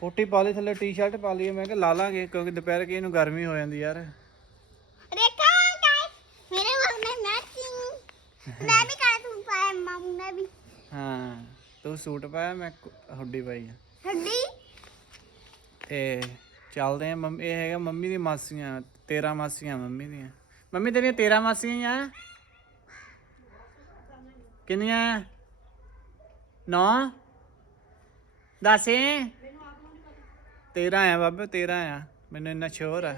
ਕੋਟੀ ਪਾ ਲਈ ਥੱਲੇ ਟੀ-ਸ਼ਰਟ ਪਾ ਲਈ ਮੈਂ ਕਿਹਾ ਲਾ ਲਾਂਗੇ ਕਿਉਂਕਿ ਦੁਪਹਿਰ ਕੇ ਇਹਨੂੰ ਗਰਮੀ ਹੋ ਜਾਂਦੀ ਯਾਰ। ਦੇਖਾ ਗਾਇਸ ਮੇਰੇ ਵਾਂਗ ਮੈਂ ਮੈਚਿੰਗ ਮੈਂ ਵੀ ਕਰ ਤੂੰ ਪਾਇਆ ਮਾਮੂ ਨੇ ਵੀ। ਹਾਂ ਤੂੰ ਸੂਟ ਪਾਇਆ ਮੈਂ ਹੁੱਡੀ ਪਾਈ ਆ। ਹੁੱਡੀ? ਤੇ ਚੱਲਦੇ ਆ ਮੰਮੀ ਇਹ ਹੈਗਾ ਮੰਮੀ ਦੀ ਮਾਸੀਆਂ 13 ਮਾਸੀਆਂ ਮੰਮੀ ਦੀਆਂ। ਮੰਮੀ ਤੇਰੀਆਂ 13 ਮਾਸੀਆਂ ਆ? ਕਿੰਨੀਆਂ? ਨੌ? 10 13 ਆ ਬਾਬੇ 13 ਆ ਮੈਨੂੰ ਇੰਨਾ ਸ਼ੋਰ ਆ।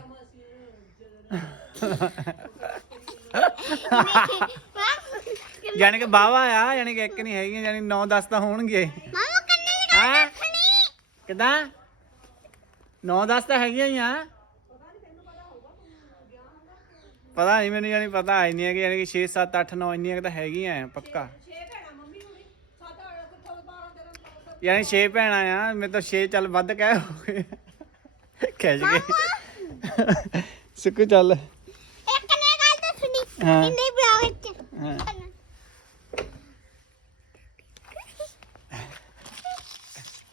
ਯਾਨੀ ਕਿ ਬਾਵਾ ਆ ਯਾਨੀ ਕਿ ਇੱਕ ਨਹੀਂ ਹੈਗੀਆਂ ਯਾਨੀ 9 10 ਤਾਂ ਹੋਣਗੇ। ਮਾਮਾ ਕੰਨੀ ਦੀ ਗੱਲ ਹੈਂ? ਰੱਖਣੀ। ਕਿਦਾਂ? 9 10 ਤਾਂ ਹੈਗੀਆਂ ਹੀ ਆ। ਪਤਾ ਨਹੀਂ ਮੈਨੂੰ ਯਾਨੀ ਪਤਾ ਆਈ ਨਹੀਂ ਹੈ ਕਿ ਯਾਨੀ ਕਿ 6 7 8 9 ਇੰਨੀਆਂ ਕੁ ਤਾਂ ਹੈਗੀਆਂ ਆ, ਪੱਕਾ। ਯਾਨੀ 6 ਭੈਣਾਂ ਆ ਮੇਰੇ ਤਾਂ 6 ਚੱਲ ਵੱਧ ਕਹਿ ਹੋ ਗਏ। ਖਿੱਚ ਗਏ। ਸੁੱਕੂ ਚੱਲ। ਇੱਕ ਨੇ ਗੱਲ ਤਾਂ ਸੁਣੀ ਹਾਂ। ਬਲੌਗ ਹਾਂ।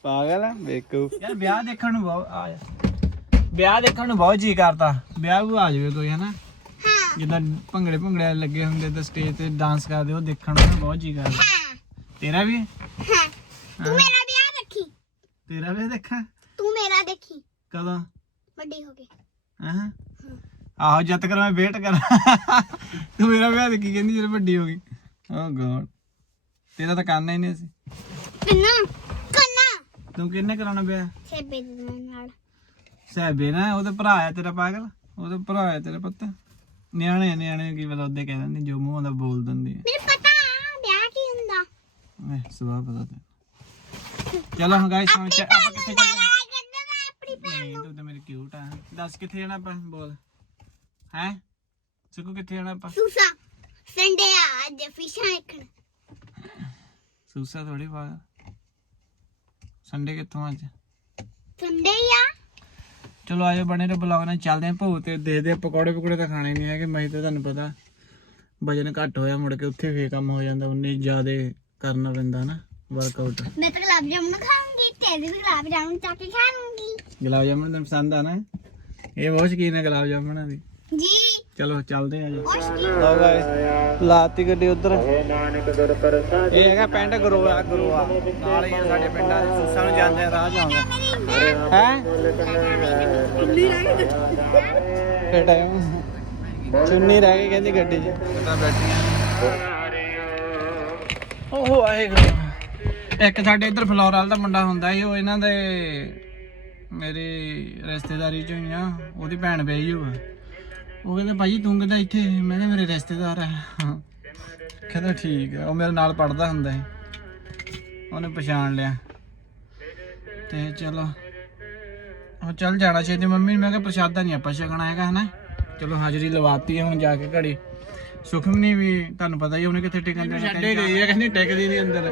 ਪਾਗਲ ਆ ਬੇਕੂ ਯਾਰ ਵਿਆਹ ਦੇਖਣ ਨੂੰ ਬਹੁਤ ਆ ਜਾ। ਵਿਆਹ ਦੇਖਣ ਨੂੰ ਬਹੁਤ ਜੀ ਕਰਤਾ ਵਿਆਹ ਵੀ ਆ ਜਾਵੇ ਕੋਈ ਹਨਾ? ਹਾਂ। ਜਿੱਦਾਂ ਭੰਗੜੇ ਭੰਗੜੇ ਲੱਗੇ ਹੁੰਦੇ ਤਾਂ ਸਟੇਜ ਤੇ ਡਾਂਸ ਕਰਦੇ ਉਹ ਦੇਖਣ ਨੂੰ ਬਹੁਤ ਜੀ ਕਰਦਾ। ਤੇਰਾ ਵੀ? ਹਾਂ। ਤੂੰ ਮੇਰਾ ਤੇਰਾ ਵੇ ਦੇਖਾਂ? ਤੂੰ ਮੇਰਾ ਦੇਖੀ। ਕਦੋਂ? ਵੱਡੀ ਹੋ ਗਈ। ਹਾਂ? ਆਹੋ ਜਦ ਤੱਕ ਮੈਂ ਵੇਟ ਕਰਾਂ। ਤੂੰ ਮੇਰਾ ਵਿਆਹ ਦੇਖੀ ਕਹਿੰਦੀ ਜਦੋਂ ਵੱਡੀ ਹੋ ਗਈ। oh ਓ ਗੋਡ ਤੇਰਾ ਤਾਂ ਕਰਨਾ ਹੀ ਨਹੀਂ ਸੀ। ਕੰਨਾ ਕੰਨਾ। ਤੂੰ ਕਿੰਨੇ ਕਰਾਉਣਾ ਵਿਆਹ? ਸੇਬੇ ਨਾਲ। ਸੇਬੇ ਨਾ ਉਹਦੇ ਭਰਾ ਆ ਤੇਰਾ ਪਾਗਲ। ਉਹਦੇ ਭਰਾ ਆ ਤੇਰਾ ਪੁੱਤ। ਨਿਆਣੇ ਨਿਆਣੇ ਕੀ ਪਤਾ ਉਹਦੇ ਕਹਿ ਦਿੰਦੇ ਜੋ ਮੂੰਹ ਦਾ ਬੋਲ ਦਿੰਦੇ ਮੇਰੇ ਪਤਾ ਵਿਆਹ ਕੀ ਹੁੰਦਾ। ਮੈਂ ਸਵਾਹ ਪਤਾ ਤੇ ਚਲੋ ਹਾਂ ਗਾਇਸ ਹੁਣ ਚ- ਆਪਾਂ ਕਿੱਥੇ ਚੱਲੇ ਨਹੀਂ ਤੂੰ ਤਾਂ ਮੇਰੀ ਕਿਊਟ ਆ। ਦੱਸ ਕਿੱਥੇ ਜਾਣਾ ਆਪਾਂ? ਬੋਲ। ਹੈ? ਸੁਕੂ ਕਿੱਥੇ ਜਾਣਾ ਆਪਾਂ? ਸੂਸਾ ਸੰਡੇ ਆ ਅੱਜ ਫਿਸ਼ਾਂ ਦੇਖਣ ਸੂਸਾ ਥੋੜੀ ਬਾਅਦ ਸੰਡੇ ਕਿੱਥੋਂ ਅੱਜ? ਸੰਡੇ ਆ। ਚਲੋ ਆਜੋ ਬਣੇ ਰਹੋ ਬਲੌਗ ਨਾਲ। ਚੱਲਦੇ ਆਂ ਭੋਗ ਤੇ ਦੇਖਦੇ ਆਂ ਪਕੌੜੇ ਪਕੌੜੇ ਤਾਂ ਖਾਣੇ ਨਹੀਂ ਹੈਗੇ। ਮੈਂ ਤਾਂ ਤੁਹਾਨੂੰ ਪਤਾ ਵਜਨ ਘੱਟ ਹੋਇਆ ਮੁੜ ਕੇ ਉੱਥੇ ਫੇਰ ਕੰਮ ਹੋ ਜਾਂਦਾ ਉਨੇ ਜ਼ਿਆਦੇ ਕਰਨਾ ਪੈਂਦਾ ਨਾ। ਵਰਕਆਊਟ मैं तो गुलाब जामुन खाऊंगी तेरे भी गुलाब जामुन चाके खाऊंगी ਗੁਲਾਬ ਜਾਮਣ ਤੈਨੂੰ ਪਸੰਦ ਆ ਨਾ ਇਹ ਬਹੁਤ ਸ਼ਕੀਨ ਹੈ ਗੁਲਾਬ ਜਾਮਣਾਂ ਦੀ जी ਚਲੋ ਚੱਲਦੇ ਆਂ ਜੀ और की ਲਓ ਗਾਇਸ ਲਾਤੀ ਗੱਡੀ ਉਧਰ ਇਹ ਹੈਗਾ ਪਿੰਡ ਗਰੋਆ ਗਰੋਆ ਨਾਲ ਹੀ ਆ ਸਾਡੇ ਪਿੰਡਾਂ ਦੇ ਸੂਸਾਂ ਨੂੰ ਜਾਂਦੇ ਆ ਰਾਹ ਜਾਉਂਦਾ ਹੈ ਫੇਰ ਟਾਈਮ ਚੁੰਨੀ ਰਹਿ ਗਈ ਕਹਿੰਦੀ ਗੱਡੀ 'ਚ ਤਾਂ ਬੈਠੀਆਂ ਓਹ ਆਏਗਾ ਇੱਕ ਸਾਡੇ ਇੱਧਰ ਫਲੋਰ ਵਾਲ ਦਾ ਮੁੰਡਾ ਹੁੰਦਾ ਸੀ ਉਹ ਇਹਨਾਂ ਦੇ ਮੇਰੀ ਰਿਸ਼ਤੇਦਾਰੀ ਚੋਂ ਹੀ ਆ ਉਹਦੀ ਭੈਣ ਵਿਆਹੀ ਹੋਆ ਉਹ। ਕਹਿੰਦਾ ਭਾਈ ਤੂੰ ਕਹਿੰਦਾ ਇੱਥੇ? ਮੈਂ ਕਿਹਾ ਮੇਰੇ ਰਿਸ਼ਤੇਦਾਰ ਆ। ਕਹਿੰਦਾ ਠੀਕ ਆ। ਉਹ ਮੇਰੇ ਨਾਲ ਪੜਦਾ ਹੁੰਦਾ ਸੀ। ਉਹਨੇ ਪਛਾਣ ਲਿਆ। ਤੇ ਚਲੋ ਉਹ ਚੱਲ ਜਾਣਾ ਚਾਹੀਦੀ ਮੰਮੀ ਨੂੰ ਮੈਂ ਕਿਹਾ ਪ੍ਰਸ਼ਾਦਾ ਨਹੀਂ ਆਪਾਂ ਛਕਣਾ ਹੈਗਾ ਹਨਾ? ਚਲੋ ਹਾਜ਼ਰੀ ਲਵਾਤੀ ਹੈ ਹੁਣ ਜਾ ਕੇ ਘੜੀ। ਸੁਖਮਨੀ ਵੀ ਤੁਹਾਨੂੰ ਪਤਾ ਹੀ ਉਹਨੇ ਕਿੱਥੇ ਟਿਕਣ ਦੇਣਾ ਛੱਡੇ ਗਈ ਹੈ ਕਹਿੰਦੀ ਟਿਕਦੀ ਨਹੀਂ ਅੰਦਰ।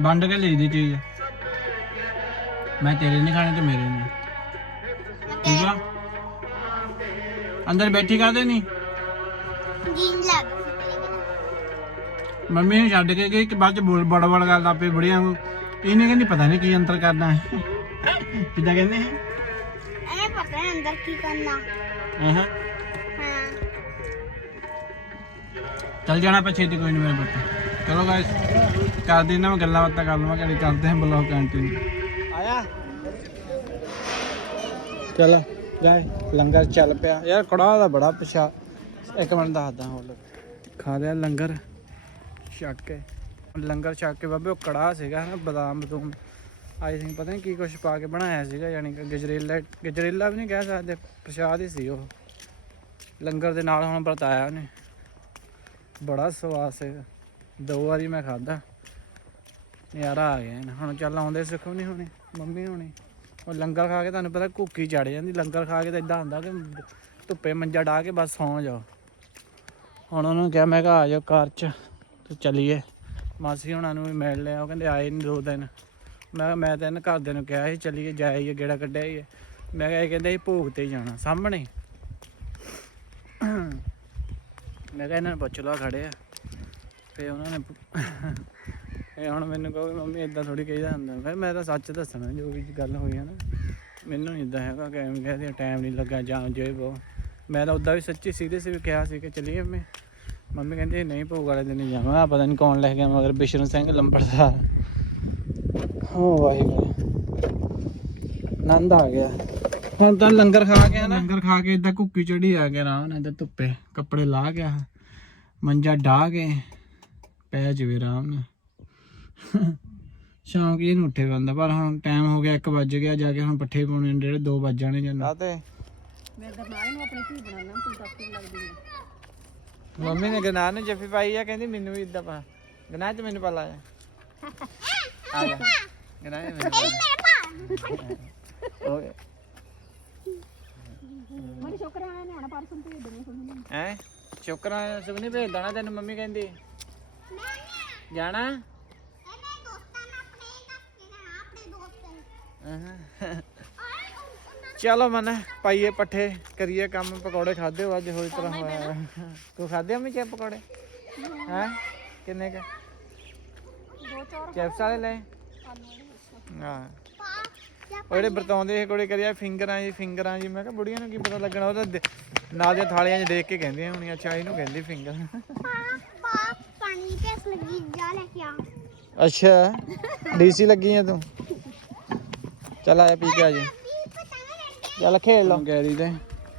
ਵੰਡ ਕੇ ਲਈ ਦੀ ਚੀਜ਼। ਮੈਂ ਤੇਰੇ ਨਹੀਂ ਖਾਣੇ ਤੇ ਮੇਰੇ ਨਹੀਂ। ਠੀਕ ਆ? ਅੰਦਰ ਬੈਠੀ ਕਾਦੇ ਨਹੀਂ ਮੰਮੀ ਨੂੰ ਛੱਡ ਕੇ ਕਿ ਬਾਅਦ ਚ ਬੋਲ ਬੜਾ ਬੜਾ ਗੱਲ ਆਪੇ ਬੜੀਆਂ ਇਹਨੇ ਕਹਿੰਦੀ ਪਤਾ ਨਹੀਂ ਕੀ ਅੰਤਰ ਕਰਨਾ ਹੈ। ਕਿਦਾਂ ਕਹਿੰਦੇ ਹੈ ਅੰਦਰ ਕੀ ਕਰਨਾ। ਹਾਂ ਚੱਲ ਜਾਣਾ ਪਛੇ ਤੇ ਕੋਈ ਨਹੀਂ ਮੇਰੇ ਬੱਚੇ ਚਲੋ ਗਾਇਸ ਕਰਦੇ ਇਹਨਾਂ ਨਾਲ ਗੱਲਾਂ ਬਾਤਾਂ ਕਰ ਲਵਾਂ ਘੜੀ ਕਰਦੇ ਹਾਂ ਬਲੌਗ ਕੰਟੀਨਿਊ ਆਇਆ? ਚਲੋ ਗਾਇ ਲੰਗਰ ਚੱਲ ਪਿਆ। ਯਾਰ ਕੜਾਹ ਦਾ ਬੜਾ ਪਿਛਾ। ਇੱਕ ਮਿੰਟ ਦੱਸਦਾ ਹੋਰ। ਖਾ ਲਿਆ ਲੰਗਰ ਛੱਕ ਕੇ। ਲੰਗਰ ਛੱਕ ਕੇ ਬਾਬੇ ਉਹ ਕੜਾਹ ਸੀਗਾ ਨਾ ਬਦਾਮ ਬਦੂਮ। ਆਈ ਥਿੰਕ ਪਤਾ ਨਹੀਂ ਕੀ ਕੁਛ ਪਾ ਕੇ ਬਣਾਇਆ ਸੀਗਾ ਯਾਨੀ ਕਿ ਗਜਰੇਲਾ ਗਜਰੇਲਾ ਵੀ ਨਹੀਂ ਕਹਿ ਸਕਦੇ ਪ੍ਰਸ਼ਾਦ ਹੀ ਸੀ ਉਹ। ਲੰਗਰ ਦੇ ਨਾਲ ਹੁਣ ਵਰਤਾਇਆ ਉਹਨੇ। ਬੜਾ ਸਵਾਦ ਸੀਗਾ। ਦੋ ਵਾਰੀ ਮੈਂ ਖਾਦਾ ਨਜ਼ਾਰਾ ਆ ਗਿਆ ਨਾ ਹੁਣ ਚੱਲ ਆਉਂਦੇ ਸਿੱਖੋ ਨਹੀਂ ਹੋਣੇ, ਮੰਮੀ ਹੋਣੀ। ਉਹ ਲੰਗਰ ਖਾ ਕੇ ਤੁਹਾਨੂੰ ਪਤਾ ਕੁੱਕੀ ਚੜ ਜਾਂਦੀ। ਲੰਗਰ ਖਾ ਕੇ ਤਾਂ ਇਦਾਂ ਹੁੰਦਾ ਕਿ ਧੁੱਪੇ ਮੰਜਾ ਢਾ ਕੇ ਬਸ ਸੌਂ ਜਾਓ। ਹੁਣ ਉਹਨੂੰ ਕਿਹਾ, ਮੈਂ ਕਿਹਾ, ਆ ਜਾਓ ਕਾਰ 'ਚ, ਤੇ ਚੱਲੀਏ। ਮਾਸੀ ਹੁਣਾਂ ਨੂੰ ਵੀ ਮਿਲ ਲਿਆ। ਉਹ ਕਹਿੰਦੇ, ਆਏ ਨਹੀਂ ਦੋ ਦਿਨ। ਮੈਂ ਕਿਹਾ, ਮੈਂ ਤਾਂ ਇਹਨਾਂ ਘਰਦਿਆਂ ਨੂੰ ਕਿਹਾ ਸੀ, ਚੱਲੀਏ, ਜਾਈਏ, ਗੇੜਾ ਕੱਢਿਆ ਹੀ ਮੈਂ ਕਿਹਾ, ਇਹ ਕਹਿੰਦੇ ਸੀ ਭੋਗ ਤੇ ਜਾਣਾ, ਸਾਹਮਣੇ। ਮੈਂ ਕਿਹਾ, ਇਹਨਾਂ ਨੂੰ ਪੁੱਛ ਲਓ ਖੜੇ ਆ। ਫੇ ਉਹਨਾਂ ਨੇ ਇਹ ਹੁਣ ਮੈਨੂੰ ਕਹੋਗੇ ਮੰਮੀ ਇਦਾਂ ਥੋੜੀ ਕਹੀਦਾ ਹੁੰਦਾ। ਫਿਰ ਮੈਂ ਤਾਂ ਸੱਚ ਦੱਸਣਾ, ਜੋ ਵੀ ਗੱਲ ਹੋਈ ਹੈ ਨਾ, ਮੈਨੂੰ ਨਹੀਂ ਇਦਾਂ ਹੈਗਾ ਕਿ ਐਵੇਂ ਕਹਦੇ ਟਾਈਮ ਨਹੀਂ ਲੱਗਾ ਜਾਂ ਜੇ ਬੋ ਮੈਂ ਤਾਂ ਉਦਾਂ ਵੀ ਸੱਚੀ ਸੀਰੀਅਸ ਵੀ ਕਿਹਾ ਸੀ ਕਿ ਚੱਲੀਏ ਮੈਂ ਮੰਮੀ ਕਹਿੰਦੀ ਨਹੀਂ, ਭੋਗ ਵਾਲੇ ਦਿਨ ਹੀ ਜਾਵਾਂ। ਪਤਾ ਨਹੀਂ ਕੌਣ ਲੈ ਗਿਆ ਮਗਰ ਬਿਸ਼ਰੂ ਸਿੰਘ ਲੰਬੜਦਾਰ। ਹੋ ਵਾਹਿਗੁਰੂ। ਆਨੰਦ ਆ ਗਿਆ। ਹੁਣ ਤਾਂ ਲੰਗਰ ਖਾ ਕੇ ਨਾ ਲੰਗਰ ਖਾ ਕੇ ਇਦਾਂ ਕੁੱਕੀ ਚੜੀ ਆ ਗਿਆ, ਆਰਾਮ ਨਾਲ ਏਦਾਂ ਧੁੱਪੇ ਕੱਪੜੇ ਲਾ ਗਿਆ, ਮੰਜਾ ਢਾ ਕੇ। ਪੈ ਜਵੇ ਆਰਾਮ ਨਾਲ। ਸ਼ਾਮ ਕੀ ਨੂੰ ਉੱਠੇ ਬੰਦਾ ਪਰ ਹੁਣ ਟਾਈਮ ਹੋ ਗਿਆ 1 ਵੱਜ ਗਿਆ ਜਾ ਕੇ ਹੁਣ ਪੱਠੇ ਪਾਉਣੇ ਨੇ ਜਿਹੜੇ 2 ਵੱਜ ਜਾਣੇ ਜਨ ਤੇ ਮੈਂ ਗਰਨਾਲੇ ਨੂੰ ਆਪਣੀ ਧੀ ਬਣਾਉਣਾ ਤੂੰ ਤਾਂ ਕੀ ਲੱਗਦੀ ਹੈ ਮੰਮੀ ਨੇ ਜੱਫੀ ਪਾਈ ਆ ਕਹਿੰਦੀ ਮੈਨੂੰ ਵੀ ਇਦਾਂ ਪਾ। ਗਨਾਹ ਤੇ ਮੈਨੂੰ ਪਾ ਲਾ ਆ ਜਾ ਨੇ ਮੈਨੂੰ ਪਾ। ਓਏ ਮੇਰੇ ਆਏ ਨੇ ਹੁਣ ਪਰਸੋਂ ਤੇ ਦੇਣੇ ਸੁਣਨੇ ਹੈ? ਸ਼ੁਕਰਾਂ ਸੁਗਨੀ ਭੇਜ ਦੇਣਾ ਤੈਨੂੰ ਮੰਮੀ ਕਹਿੰਦੀ। ਜਾਣਾ। ਚਲੋ ਮਨ ਪਾਈਏ ਪੱਠੇ ਕਰੀਏ ਕੰਮ ਪਕੌੜੇ ਖਾਦੇ ਹੋ ਅੱਜ ਹੋਈ ਤਰ੍ਹਾਂ ਹੋਇਆ ਤੂੰ ਖਾਦੇ ਮੰਮੀ ਚਿਪ ਪਕੌੜੇ? ਹੈ। ਕਿੰਨੇ ਕ? ਦੋ ਚੌਰ ਚਿਪਸ ਵਾਲੇ ਲੈ ਹਾਂ। ਉਹ ਜਿਹੜੇ ਬਰਤਾਉਂਦੇ ਇਹ ਕੋਲੇ ਕਰਿਆ ਫਿੰਗਰਾਂ ਜੀ ਫਿੰਗਰਾਂ ਜੀ। ਮੈਂ ਕਿਹਾ ਬੁੜੀਆਂ ਨੂੰ ਕੀ ਪਤਾ ਲੱਗਣਾ ਉਹ ਤਾਂ ਦੇ- ਨਾਲ ਦੀਆਂ ਥਾਲੀਆਂ 'ਚ ਦੇਖ ਕੇ ਕਹਿੰਦੀਆਂ ਹੋਣੀਆਂ ਅੱਛਾ ਇਹਨੂੰ ਕਹਿੰਦੇ ਫਿੰਗਰ। ਪਾਣੀ ਪਿਆਸ ਲੱਗੀ ਜਾ ਲੈ ਕੇ ਆ ਅੱਛਾ ਡੀਸੀ ਲੱਗੀ ਆ ਤੂੰ? ਚੱਲ ਆਇਆ ਪੀ ਕੇ ਆ ਜੀ ਚੱਲ ਖੇਡ ਲਓ ਗੈਰੀ ਤੇ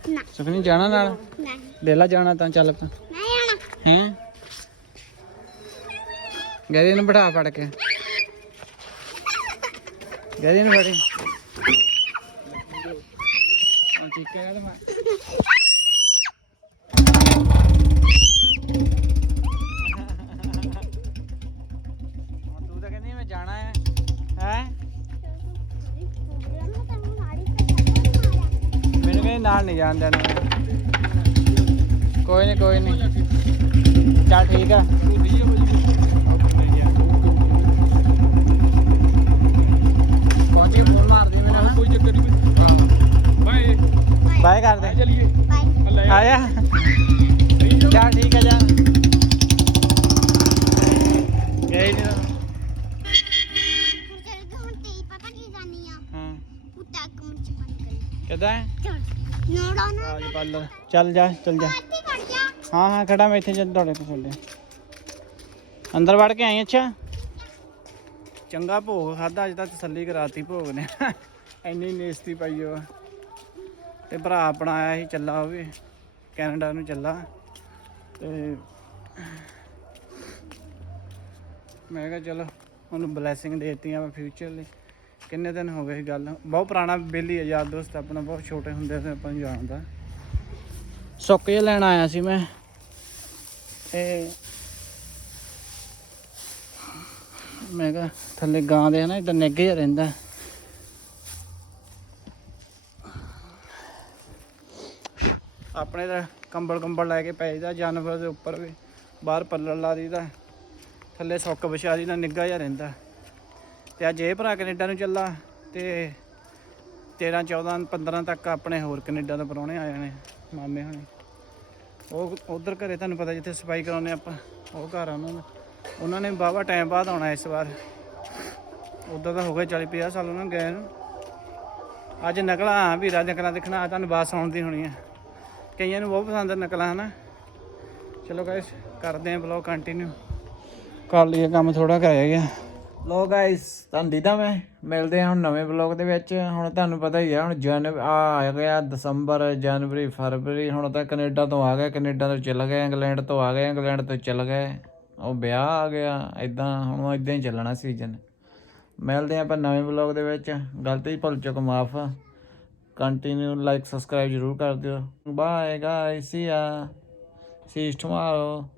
ਨਾ। ਸੁਖਨੀ ਜਾਣਾ ਨਾਲ? ਨਹੀਂ। ਲੈ ਲਾ ਜਾਣਾ ਤਾਂ ਚੱਲ ਪਾ ਨਹੀਂ ਆਣਾ ਹੈ? ਗੈਰੀ ਨੂੰ ਬਿਠਾ ਫੜ ਕੇ। ਗੈਰੀ ਨੂੰ ਫੜੀ ਹਾਂ ਠੀਕ ਹੈ ਯਾਰ ਮੈਂ। ਨਾਲ ਨਹੀਂ ਜਾਣ ਦੇਣਾ। ਕੋਈ ਨਹੀਂ ਕੋਈ ਨਹੀਂ ਚੱਲ ਠੀਕ ਆ। ਕਿਦਾਂ ਚੱਲ। ਜਾ ਚੱਲ ਜਾ ਹਾਂ ਹਾਂ ਖੜਾ ਮੈਂ ਇੱਥੇ ਜਦ ਤੁਹਾਡੇ ਕੋਲ ਚੱਲਿਆ ਅੰਦਰ ਵੜ ਕੇ ਆਈ ਅੱਛਾ? ਚੰਗਾ ਭੋਗ ਖਾਦਾ ਅੱਜ ਤਾਂ ਤਸੱਲੀ ਕਰਾਤੀ ਭੋਗ ਨੇ। ਇੰਨੀ ਨੇਸਤੀ ਪਾਈ ਉਹ। ਤੇ ਭਰਾ ਆਪਣਾ ਆਇਆ ਸੀ ਚੱਲਾ ਉਹ ਵੀ। ਕੈਨੇਡਾ ਨੂੰ ਚੱਲਾ। ਤੇ ਮੈਂ ਕਿਹਾ ਚਲੋ ਉਹਨੂੰ ਬਲੇਸਿੰਗ ਦੇਤੀਆਂ ਮੈਂ ਫਿਊਚਰ ਲਈ। ਕਿੰਨੇ ਦਿਨ ਹੋ ਗਏ ਸੀ ਗੱਲ? ਬਹੁਤ ਪੁਰਾਣਾ ਬੇਲੀ ਹੈ ਯਾਰ ਦੋਸਤ ਆਪਣਾ ਬਹੁਤ ਛੋਟੇ ਹੁੰਦੇ ਤੇ ਆਪਾਂ ਨੂੰ ਜਾਣਦਾ। ਸੁੱਕ ਜਿਹਾ ਲੈਣ ਆਇਆ ਸੀ ਮੈਂ। ਤੇ ਮੈਂ ਕਿਹਾ ਥੱਲੇ ਗਾਂ ਦੇ ਨਾ ਇਦਾਂ ਨਿੱਘ ਜਿਹਾ ਰਹਿੰਦਾ। ਆਪਣੇ ਤਾਂ ਕੰਬਲ ਕੰਬਲ ਲੈ ਕੇ ਪੈ ਜਾਈਦਾ ਜਾਨਵਰ ਦੇ ਉੱਪਰ ਵੀ ਬਾਹਰ ਪੱਲੜ ਲਾ ਦੀਦਾ ਥੱਲੇ ਸੁੱਕ ਵਿਛਾ ਦੀ ਦਾ ਨਿੱਘਾ ਜਿਹਾ ਰਹਿੰਦਾ। ਤੇ ਅੱਜ ਇਹ ਭਰਾ ਕੈਨੇਡਾ ਨੂੰ ਚੱਲਾ ਤੇ 13 14 15 ਤੱਕ ਆਪਣੇ ਹੋਰ ਕੈਨੇਡਾ ਤੋਂ ਪਰੌਣੇ ਆ ਜਾਣੇ ਮਾਮੇ ਹੁਣੇ। ਉਹ ਉਧਰ ਘਰੇ ਤੁਹਾਨੂੰ ਪਤਾ ਜਿੱਥੇ ਸਫ਼ਾਈ ਕਰਾਉਂਦੇ ਆਪਾਂ, ਉਹ ਘਰ ਆ ਉਹਨਾਂ ਦਾ। ਉਹਨਾਂ ਨੇ ਬਾਵਾ ਟਾਈਮ ਬਾਅਦ ਆਉਣਾ ਇਸ ਵਾਰ। ਉਦੋਂ ਤਾਂ ਹੋ ਗਏ 40 50 ਸਾਲ ਉਹਨਾਂ ਗਏ ਨੂੰ। ਅੱਜ ਨਕਲਾਂ ਆ ਵੀਰਾ ਨਕਲਾਂ ਦੇਖਣਾ ਤੁਹਾਨੂੰ ਬੱਸ ਆਉਣ ਦੀ ਹੋਣੀ ਆ। ਕਈਆਂ ਨੂੰ ਬਹੁਤ ਪਸੰਦ ਆ ਨਕਲਾਂ, ਹਨਾ। ਚਲੋ ਗਾਇਸ ਕਰਦੇ ਆਂ ਬਲੌਗ ਕੰਟੀਨਿਊ ਕਰ ਲਈਏ ਕੰਮ ਥੋੜਾ ਕਰਿਆ ਗਿਆ। ਲੋ ਗਾਇਸ ਤੁਹਾਨੂੰ ਦੀਦਾ ਮੈਂ। ਮਿਲਦੇ ਹਾਂ ਹੁਣ ਨਵੇਂ ਬਲੌਗ ਦੇ ਵਿੱਚ। ਹੁਣ ਤੁਹਾਨੂੰ ਪਤਾ ਹੀ ਆ, ਹੁਣ ਜਨ ਆ ਆ ਗਿਆ ਦਸੰਬਰ, ਜਨਵਰੀ, ਫਰਵਰੀ। ਹੁਣ ਤਾਂ ਕੈਨੇਡਾ ਤੋਂ ਆ ਗਿਆ ਕੈਨੇਡਾ ਤੋਂ ਚਲ ਗਏ, ਇੰਗਲੈਂਡ ਤੋਂ ਆ ਗਏ, ਇੰਗਲੈਂਡ ਤੋਂ ਚਲ ਗਏ। ਉਹ ਵਿਆਹ ਆ ਗਿਆ। ਇਦਾਂ ਹੁਣ ਇਦਾਂ ਹੀ ਚੱਲਣਾ ਸੀਜ਼ਨ ਮਿਲਦੇ ਹਾਂ ਆਪਾਂ ਨਵੇਂ ਬਲੌਗ ਦੇ ਵਿੱਚ। ਗਲਤੀ ਭੁੱਲ ਚੁੱਕ, ਮਾਫ। ਕੰਟੀਨਿਊ ਲਾਈਕ ਸਬਸਕ੍ਰਾਈਬ ਜ਼ਰੂਰ ਕਰ ਦਿਓ। ਬਾਏ ਗਾਇਸ ਸੀ ਆ ਸੀ ਟੁਮਾਰੋ